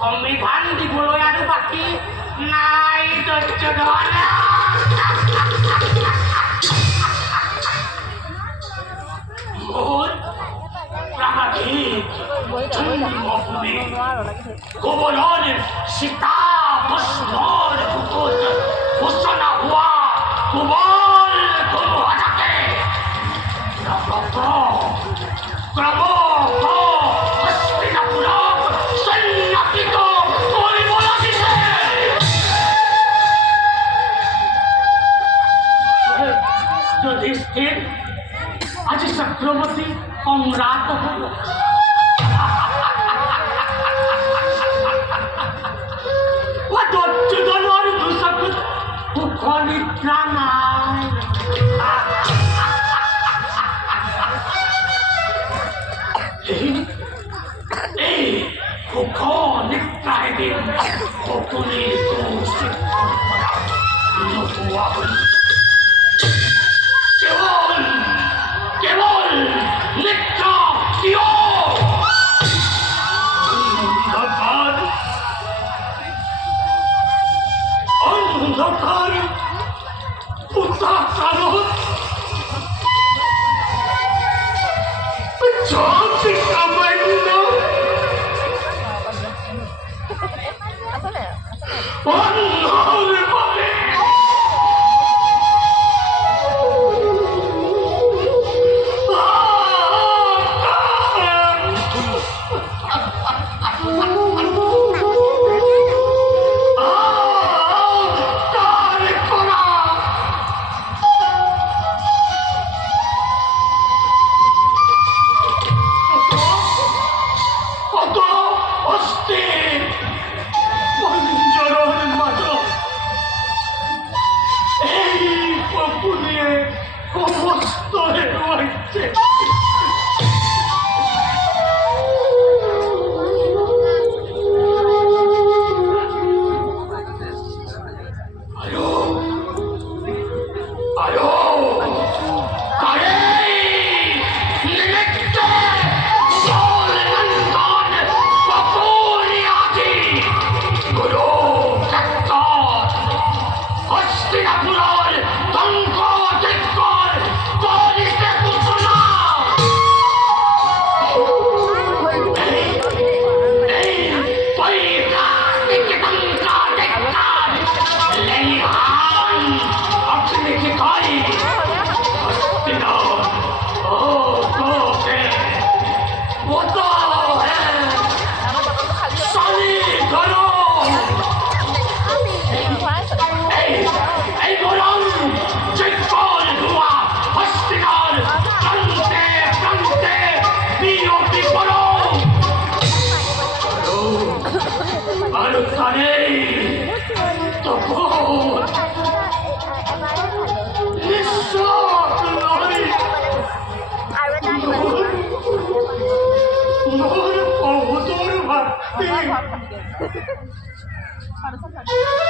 সংবিধান দিবলৈ আৰু বাকী নাই দুৰ্যোধন। মোৰ প্ৰাণাধিক জন্মভূমি কোমলৰ সীতা ভস্মৰ বুকুত ঘোষণা হোৱা কোমল ধুমুহা থাকে হস্তিনাপুৰক সন্ন্যাসিত কৰিব লাগিছে। যুধিষ্ঠিৰ আজি চক্ৰৱৰ্তী সম্ৰাট হ'ব। দুৰ্যোধনৰ দুচকুত সুখ নিদ্ৰা নাই। এই সুখ নিদ্ৰা এদিন সকলোৱে নোপোৱা হ'ল। কেৱল নিদ্ৰা কিয়? অন্ধকার উদাকারত জগতে সামান্য অন্ধকারে বলে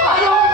I don't